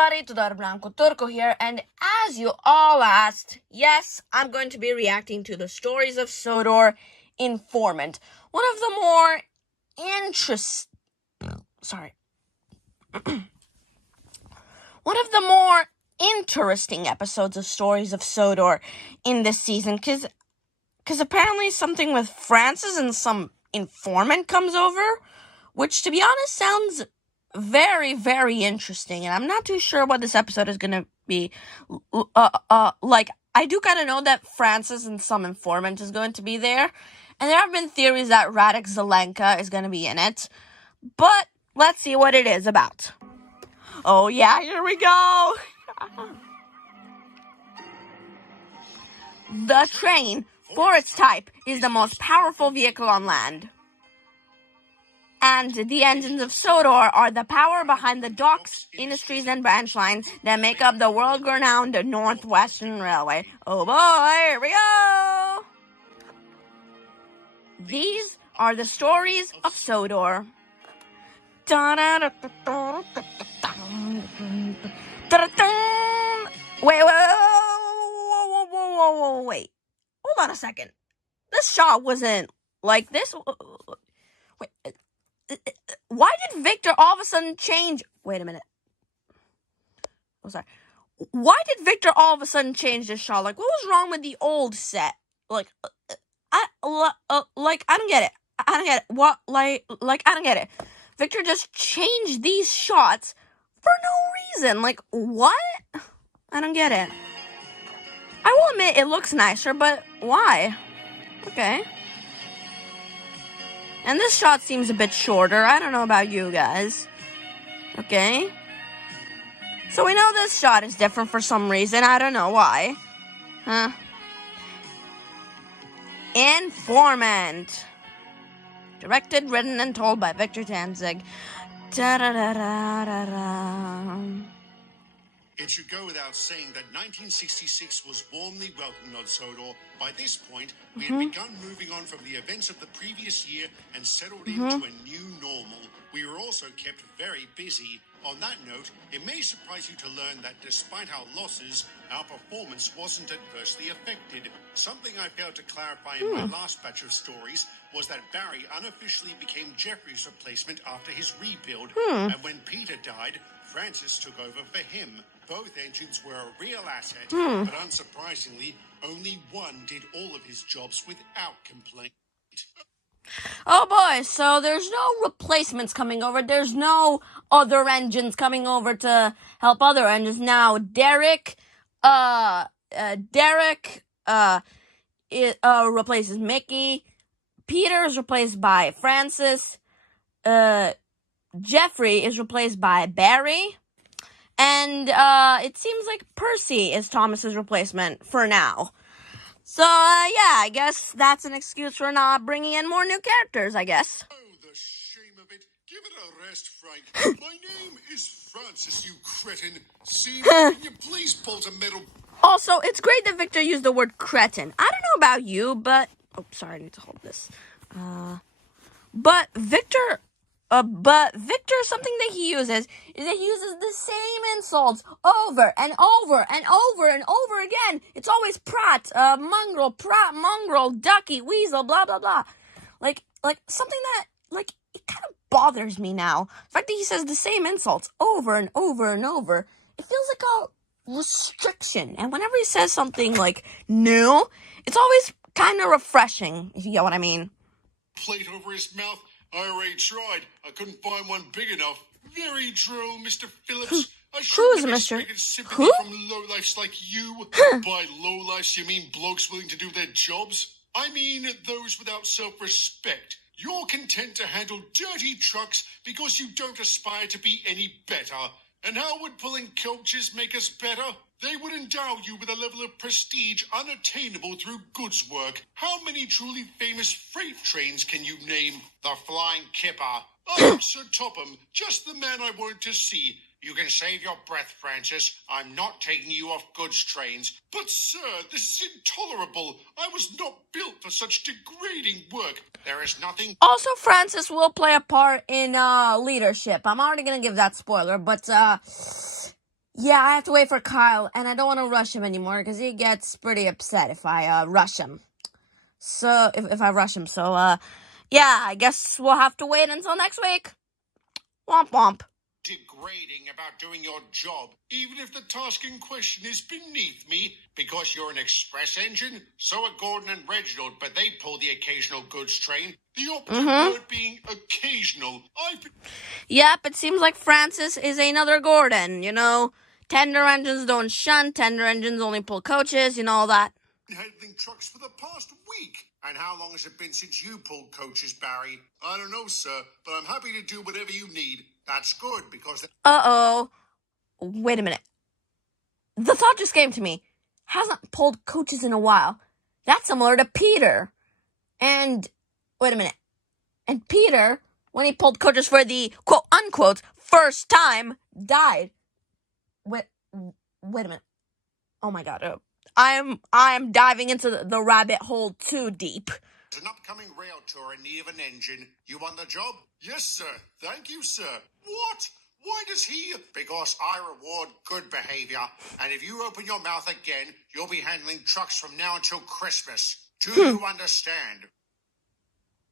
everybody, Tudor Blanco Turco here, and as you all asked, yes, I'm going to be reacting to the stories of Sodor, Informant. One of the more interesting episodes of Stories of Sodor in this season, because apparently something with Francis and some informant comes over, which, to be honest, sounds very, very interesting, and I'm not too sure what this episode is gonna be. I do kind of know that Francis and some informant is going to be there, and there have been theories that Radek Zelenka is gonna be in it, but let's see what it is about. Oh yeah, here we go! The train, for its type, is the most powerful vehicle on land. And the engines of Sodor are the power behind the docks, industries, and branch lines that make up the world-renowned Northwestern Railway. Oh boy, here we go! These are the stories of Sodor. Wait. Hold on a second. This shot wasn't like this. Wait. Why did Victor all of a sudden change? Wait a minute. Oh, sorry. Why did Victor all of a sudden change this shot? Like, what was wrong with the old set? I don't get it. I don't get it. What? I don't get it. Victor just changed these shots for no reason. Like, what? I don't get it. I will admit it looks nicer, but why? Okay. And this shot seems a bit shorter. I don't know about you guys. Okay. So we know this shot is different for some reason. I don't know why. Huh. Informant. Directed, written, and told by Victor Danzig. Da-da-da-da-da-da. It should go without saying that 1966 was warmly welcomed on Sodor. By this point, we had begun moving on from the events of the previous year and settled into a new normal. We were also kept very busy. On that note, it may surprise you to learn that despite our losses, our performance wasn't adversely affected. Something I failed to clarify in my last batch of stories was that Barry unofficially became Jeffrey's replacement after his rebuild, and when Peter died, Francis took over for him. Both engines were a real asset, but unsurprisingly, only one did all of his jobs without complaint. Oh boy, so there's no replacements coming over. There's no other engines coming over to help other engines. Now, Derek replaces Mickey. Peter is replaced by Francis. Jeffrey is replaced by Barry. And it seems like Percy is Thomas's replacement for now. So, yeah, I guess that's an excuse for not bringing in more new characters, I guess. Oh, the shame of it. Give it a rest, Frank. My name is Francis, you cretin. See, can you please bolt a metal... Also, it's great that Victor used the word cretin. I don't know about you, but... Oh, sorry, I need to hold this. But Victor, something that he uses is that he uses the same insults over and over and over and over again. It's always prat, mongrel, ducky, weasel, blah, blah, blah. Like something that, it kind of bothers me now. The fact that he says the same insults over and over and over, it feels like a restriction. And whenever he says something, new, it's always kind of refreshing, if you get what I mean. Plate over his mouth? I already tried. I couldn't find one big enough. Very droll, Mr. Phillips. I should have expected sympathy from lowlifes like you. By lowlifes, you mean blokes willing to do their jobs? I mean those without self-respect. You're content to handle dirty trucks because you don't aspire to be any better. And how would pulling coaches make us better? They would endow you with a level of prestige unattainable through goods work. How many truly famous freight trains can you name? The Flying Kipper. Oh, Sir Topham, just the man I wanted to see. You can save your breath, Francis. I'm not taking you off goods trains. But, sir, this is intolerable. I was not built for such degrading work. There is nothing... Also, Francis will play a part in leadership. I'm already going to give that spoiler, but Yeah, I have to wait for Kyle, and I don't want to rush him anymore because he gets pretty upset if I rush him. So, if I rush him. So, yeah, I guess we'll have to wait until next week. Womp womp. Degrading about doing your job, even if the task in question is beneath me, because you're an express engine. So are Gordon and Reginald, but they pull the occasional goods train. The operative word being occasional. Yep, it seems like Francis is another Gordon, you know. Tender engines don't shunt, tender engines only pull coaches, you know all that. Handling trucks for the past week. And how long has it been since you pulled coaches, Barry? I don't know, sir, but I'm happy to do whatever you need. That's good, because... Uh-oh. Wait a minute. The thought just came to me. Hasn't pulled coaches in a while. That's similar to Peter. And, wait a minute. And Peter, when he pulled coaches for the quote-unquote first time, died. Wait a minute. Oh my god. I'm diving into the rabbit hole too deep. An upcoming rail tour in need of an engine. You want the job? Yes, sir. Thank you, sir. What? Why does he? Because I reward good behavior. And if you open your mouth again, you'll be handling trucks from now until Christmas. Do you understand?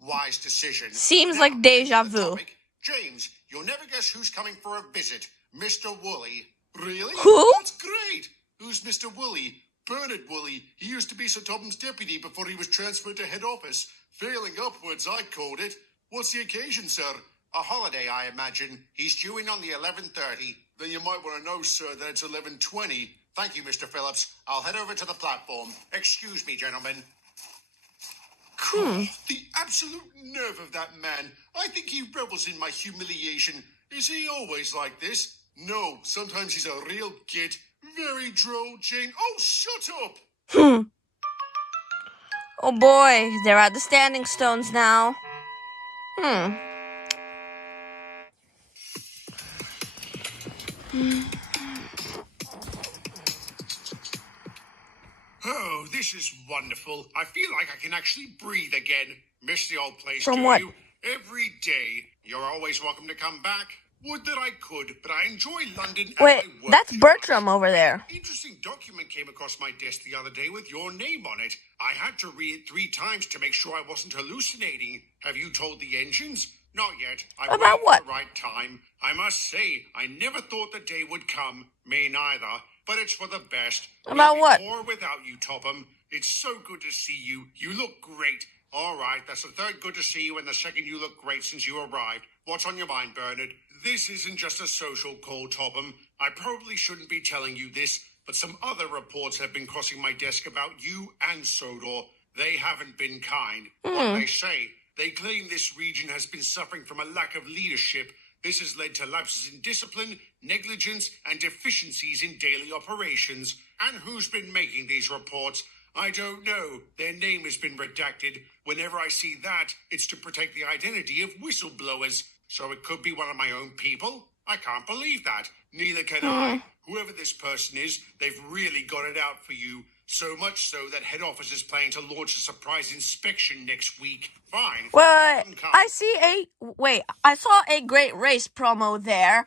Wise decision. Seems now, like deja vu. Topic. James, you'll never guess who's coming for a visit. Mr. Woolley. Really? Who? That's great. Who's Mr. Woolley? Bernard Woolley. He used to be Sir Topham's deputy before he was transferred to head office. Failing upwards, I called it. What's the occasion, sir? A holiday, I imagine. He's due in on the 11:30. Then you might want to know, sir, that it's 11:20. Thank you, Mr. Phillips. I'll head over to the platform. Excuse me, gentlemen. The absolute nerve of that man. I think he revels in my humiliation. Is he always like this? No, sometimes he's a real git. Very droll, Jane. Oh, shut up! Oh boy, they're at the standing stones now. Oh, this is wonderful. I feel like I can actually breathe again. Miss the old place, From do what? you? Every day. You're always welcome to come back. Would that I could, but I enjoy London and Wait, my work that's too Bertram much. over there. Interesting document came across my desk the other day with your name on it. I had to read it 3 times to make sure I wasn't hallucinating. Have you told the engines? Not yet. I'm About waiting what? for the right time. I must say, I never thought the day would come. Me neither. But it's for the best. About what? Or without you, Topham. It's so good to see you. You look great. All right, that's the third good to see you and the second you look great since you arrived. What's on your mind, Bernard? This isn't just a social call, Topham. I probably shouldn't be telling you this, but some other reports have been crossing my desk about you and Sodor. They haven't been kind. What do they say? They claim this region has been suffering from a lack of leadership. This has led to lapses in discipline, negligence, and deficiencies in daily operations. And who's been making these reports? I don't know. Their name has been redacted. Whenever I see that, it's to protect the identity of whistleblowers. So it could be one of my own people? I can't believe that. Neither can I. Whoever this person is, they've really got it out for you. So much so that head office is planning to launch a surprise inspection next week. Fine. What? I saw a great race promo there.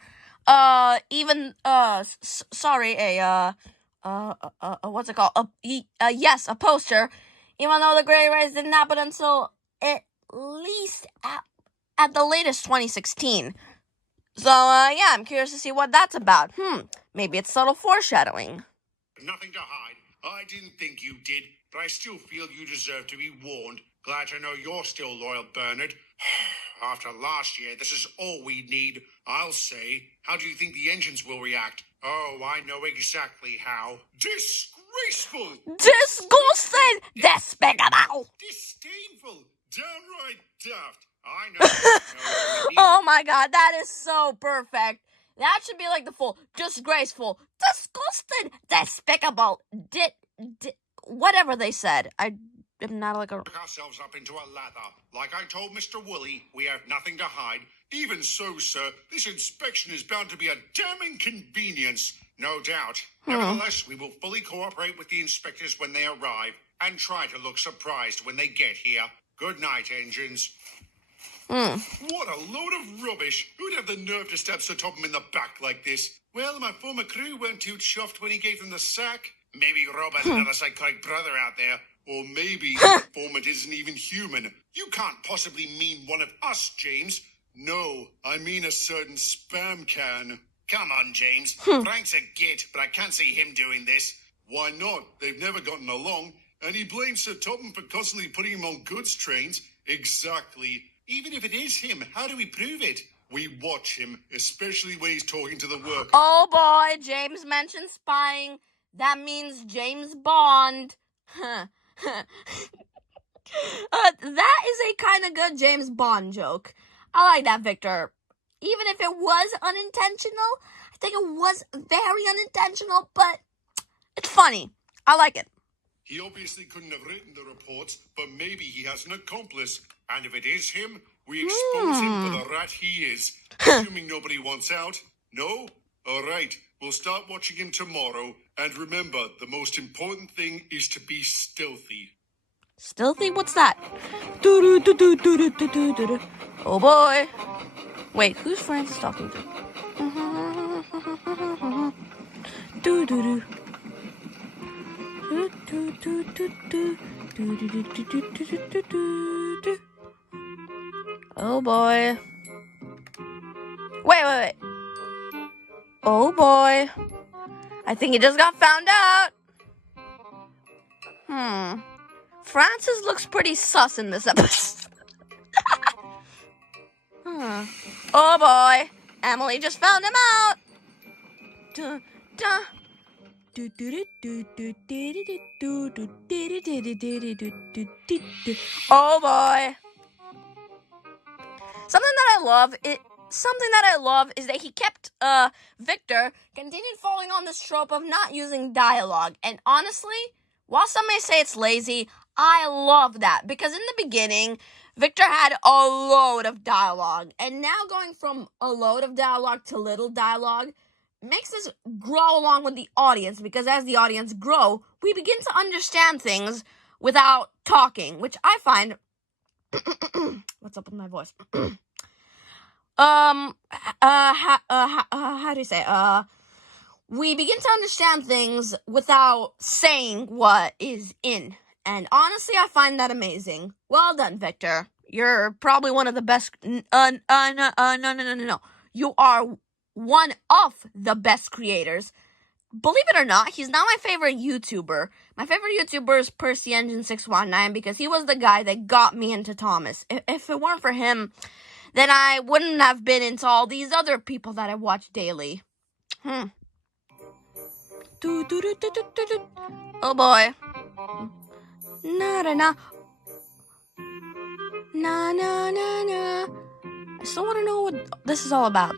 What's it called? Yes, a poster. Even though the great race didn't happen until at least at the latest 2016. So, yeah, I'm curious to see what that's about. Maybe it's subtle foreshadowing. Nothing to hide. I didn't think you did, but I still feel you deserve to be warned. Glad to know you're still loyal, Bernard. After last year, this is all we need, I'll say. How do you think the engines will react? Oh, I know exactly how. Disgraceful! Disgusting! Despicable! Disdainful! Downright daft! I know. Oh my god, that is so perfect. That should be like the full disgraceful, disgusting, despicable, whatever they said. I am not like a... Work ourselves up into a lather. Like I told Mr. Woolley, we have nothing to hide. Even so, sir, this inspection is bound to be a damn inconvenience. No doubt. Nevertheless, we will fully cooperate with the inspectors when they arrive and try to look surprised when they get here. Good night, engines. What a load of rubbish. Who'd have the nerve to stab Sir Topham in the back like this? Well, my former crew weren't too chuffed when he gave them the sack. Maybe Rob has another psychotic brother out there. Or maybe the informant isn't even human. You can't possibly mean one of us, James. No, I mean a certain spam can. Come on, James. Frank's a git, but I can't see him doing this. Why not? They've never gotten along. And he blames Sir Topham for constantly putting him on goods trains. Exactly. Even if it is him, how do we prove it? We watch him, especially when he's talking to the workers. Oh boy, James mentioned spying. That means James Bond. That is a kind of good James Bond joke. I like that, Victor. Even if it was unintentional, I think it was very unintentional, but it's funny. I like it. He obviously couldn't have written the reports, but maybe he has an accomplice. And if it is him, we expose him for the rat he is. Assuming nobody wants out. No? All right. We'll start watching him tomorrow. And remember, the most important thing is to be stealthy. Stealthy? What's that? Oh boy. Wait, who's Francis talking to? Oh boy. Wait. Oh boy. I think he just got found out. Francis looks pretty sus in this episode. Oh boy. Emily just found him out. Oh boy. Something that I love is that he kept Victor continued falling on this trope of not using dialogue. And honestly, while some may say it's lazy, I love that because in the beginning, Victor had a load of dialogue, and now going from a load of dialogue to little dialogue makes us grow along with the audience, because as the audience grow, we begin to understand things without talking, which I find what's up with my voice? How do you say? We begin to understand things without saying what is in. And honestly, I find that amazing. Well done, Victor. You're probably one of the best. No. You are one of the best creators. Believe it or not, he's not my favorite YouTuber. My favorite YouTuber is Percy Engine 619 because he was the guy that got me into Thomas. If it weren't for him, then I wouldn't have been into all these other people that I watch daily. Oh boy. Na. I still want to know what this is all about.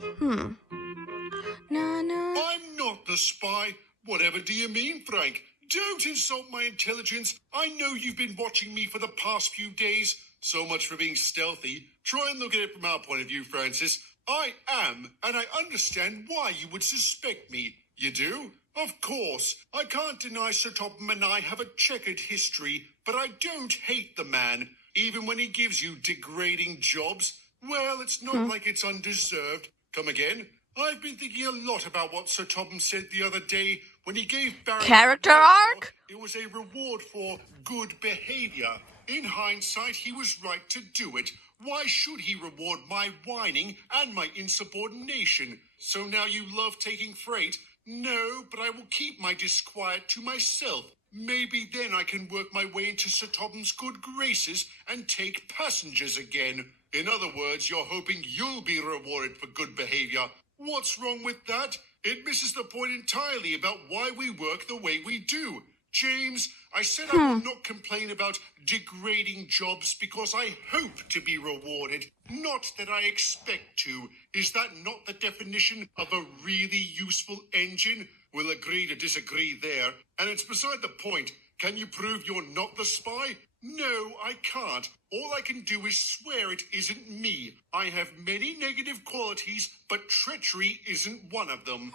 I'm not the spy. Whatever do you mean, Frank? Don't insult my intelligence. I know you've been watching me for the past few days. So much for being stealthy. Try and look at it from our point of view, Francis. I am, and I understand why you would suspect me. You do? Of course. I can't deny Sir Topham and I have a checkered history, but I don't hate the man, even when he gives you degrading jobs. Well, it's not like it's undeserved. Come again? I've been thinking a lot about what Sir Topham said the other day when he gave Barry character arc. It was a reward for good behavior. In hindsight, he was right to do it. Why should he reward my whining and my insubordination? So now you love taking freight? No, but I will keep my disquiet to myself. Maybe then I can work my way into Sir Topham's good graces and take passengers again. In other words, you're hoping you'll be rewarded for good behavior. What's wrong with that? It misses the point entirely about why we work the way we do. James, I said I will not complain about degrading jobs because I hope to be rewarded, not that I expect to. Is that not the definition of a really useful engine? We'll agree to disagree there. And it's beside the point. Can you prove you're not the spy? No, I can't. All I can do is swear it isn't me. I have many negative qualities, but treachery isn't one of them.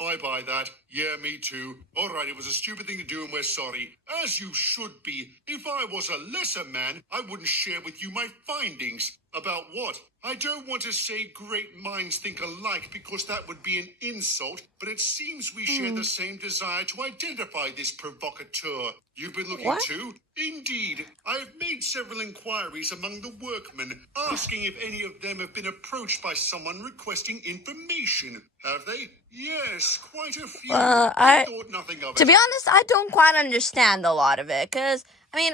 I buy that. Yeah, me too. All right, it was a stupid thing to do and we're sorry. As you should be. If I was a lesser man, I wouldn't share with you my findings. About what? I don't want to say great minds think alike because that would be an insult, but it seems we share the same desire to identify this provocateur. You've been looking What? too? Indeed. I have made several inquiries among the workmen, asking if any of them have been approached by someone requesting information. Have they? Yes, quite a few. I thought nothing of it. To be honest, I don't quite understand a lot of it, because, I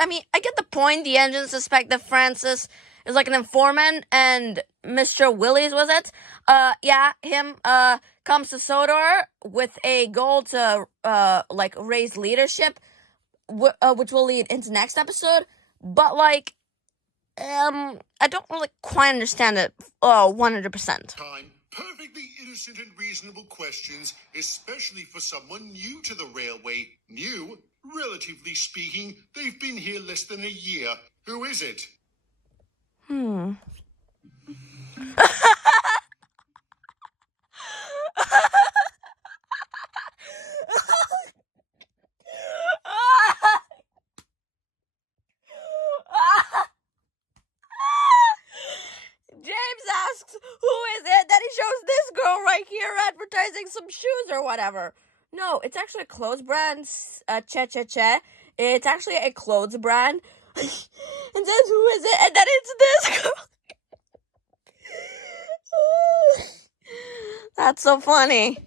get the point. The engine suspect that Francis is like an informant, and Mr. Willis, was it? Him, comes to Sodor with a goal to, raise leadership, which will lead into next episode, but, I don't really quite understand it, 100%. Time. Perfectly innocent and reasonable questions, especially for someone new to the railway. New? Relatively speaking, they've been here less than a year. Who is it? James asks, who is it? Then he shows this girl right here advertising some shoes or whatever. No, it's actually a clothes brand. Che. It's actually a clothes brand. And says, who is it? And then it's this girl. That's so funny.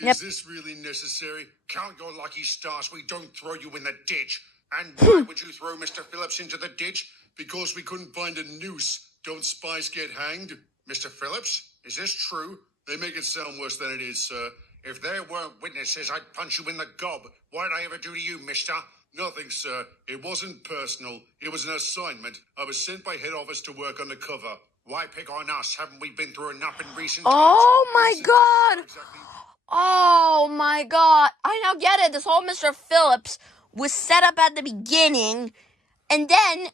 Is this really necessary? Count your lucky stars we don't throw you in the ditch. And why would you throw Mr. Phillips into the ditch? Because we couldn't find a noose. Don't spies get hanged? Mr. Phillips, is this true? They make it sound worse than it is, sir. If there weren't witnesses, I'd punch you in the gob. What did I ever do to you, mister? Nothing, sir. It wasn't personal. It was an assignment. I was sent by head office to work undercover. Why pick on us? Haven't we been through enough in recent times? Oh my god! Oh my god! I now get it. This whole Mr. Phillips was set up at the beginning, and then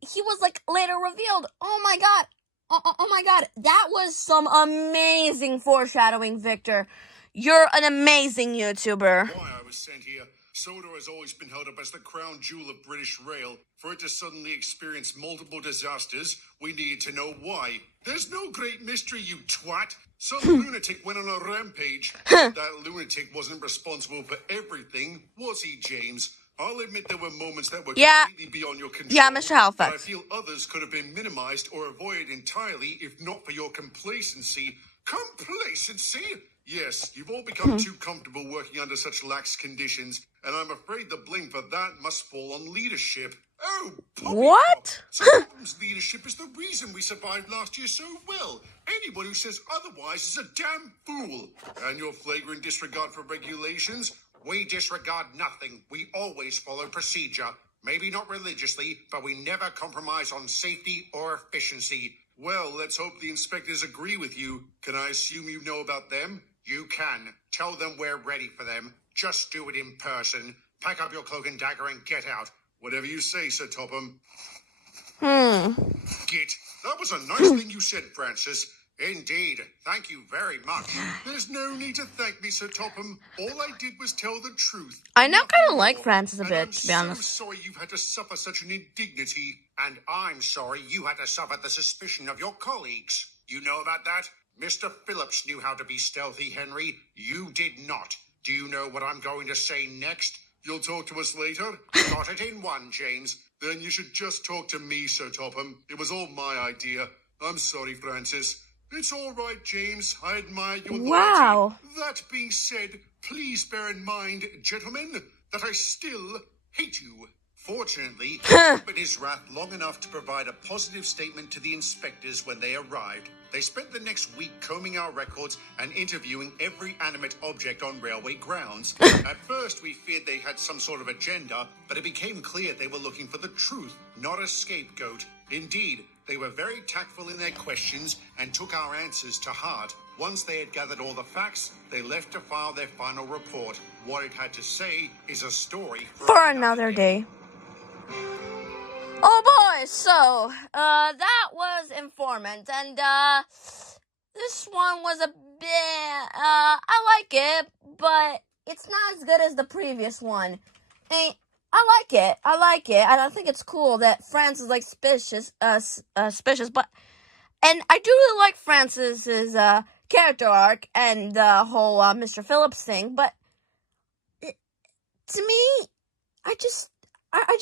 he was later revealed. Oh my god! Oh my god! That was some amazing foreshadowing, Victor. You're an amazing YouTuber. Why I was sent here. Sodor has always been held up as the crown jewel of British rail. For it to suddenly experience multiple disasters, we needed to know why. There's no great mystery, you twat. Some lunatic went on a rampage. That lunatic wasn't responsible for everything, was he, James? I'll admit there were moments that were completely beyond your control. Yeah, Mr. Halifax. But I feel others could have been minimized or avoided entirely if not for your complacency. Complacency? Yes, you've all become too comfortable working under such lax conditions, and I'm afraid the blame for that must fall on leadership. Oh, what? Topham's leadership is the reason we survived last year so well. Anyone who says otherwise is a damn fool. And your flagrant disregard for regulations? We disregard nothing. We always follow procedure. Maybe not religiously, but we never compromise on safety or efficiency. Well, let's hope the inspectors agree with you. Can I assume you know about them? You can. Tell them we're ready for them. Just do it in person. Pack up your cloak and dagger and get out. Whatever you say, Sir Topham. Git. That was a nice thing you said, Francis. Indeed. Thank you very much. There's no need to thank me, Sir Topham. All I did was tell the truth. I now kind of like Francis a bit, to be honest. I'm so sorry you've had to suffer such an indignity. And I'm sorry you had to suffer the suspicion of your colleagues. You know about that? Mr. Phillips knew how to be stealthy, Henry. You did not. Do you know what I'm going to say next? You'll talk to us later? Got it in one, James. Then you should just talk to me, Sir Topham. It was all my idea. I'm sorry, Francis. It's all right, James. I admire your loyalty. Wow. That being said, please bear in mind, gentlemen, that I still hate you. Fortunately, he kept his wrath long enough to provide a positive statement to the inspectors when they arrived. They spent the next week combing our records and interviewing every animate object on railway grounds. At first, we feared they had some sort of agenda, but it became clear they were looking for the truth, not a scapegoat. Indeed, they were very tactful in their questions and took our answers to heart. Once they had gathered all the facts, they left to file their final report. What it had to say is a story for another day. Oh Anyway, so, that was Informant, and, this one was a bit, I like it, but it's not as good as the previous one. I like it. I don't think it's cool that France is, like, suspicious, but, and I do really like Francis's, character arc and the whole, Mr. Phillips thing, but to me, I just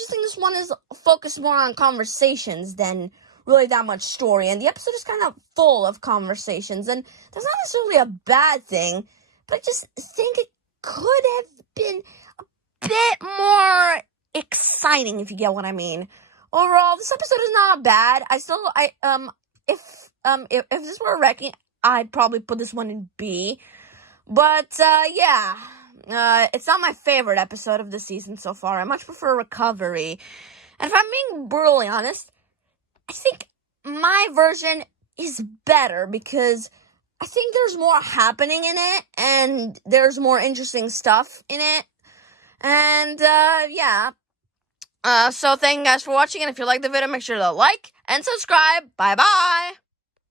think this one is focused more on conversations than really that much story, and the episode is kind of full of conversations, and that's not necessarily a bad thing, but I just think it could have been a bit more exciting, if you get what I mean. Overall, this episode is not bad. If this were a ranking, I'd probably put this one in B, but, yeah. It's not my favorite episode of the season so far. I much prefer Recovery. And if I'm being brutally honest, I think my version is better because I think there's more happening in it and there's more interesting stuff in it. And, yeah. So thank you guys for watching, and if you like the video, make sure to like and subscribe. Bye-bye!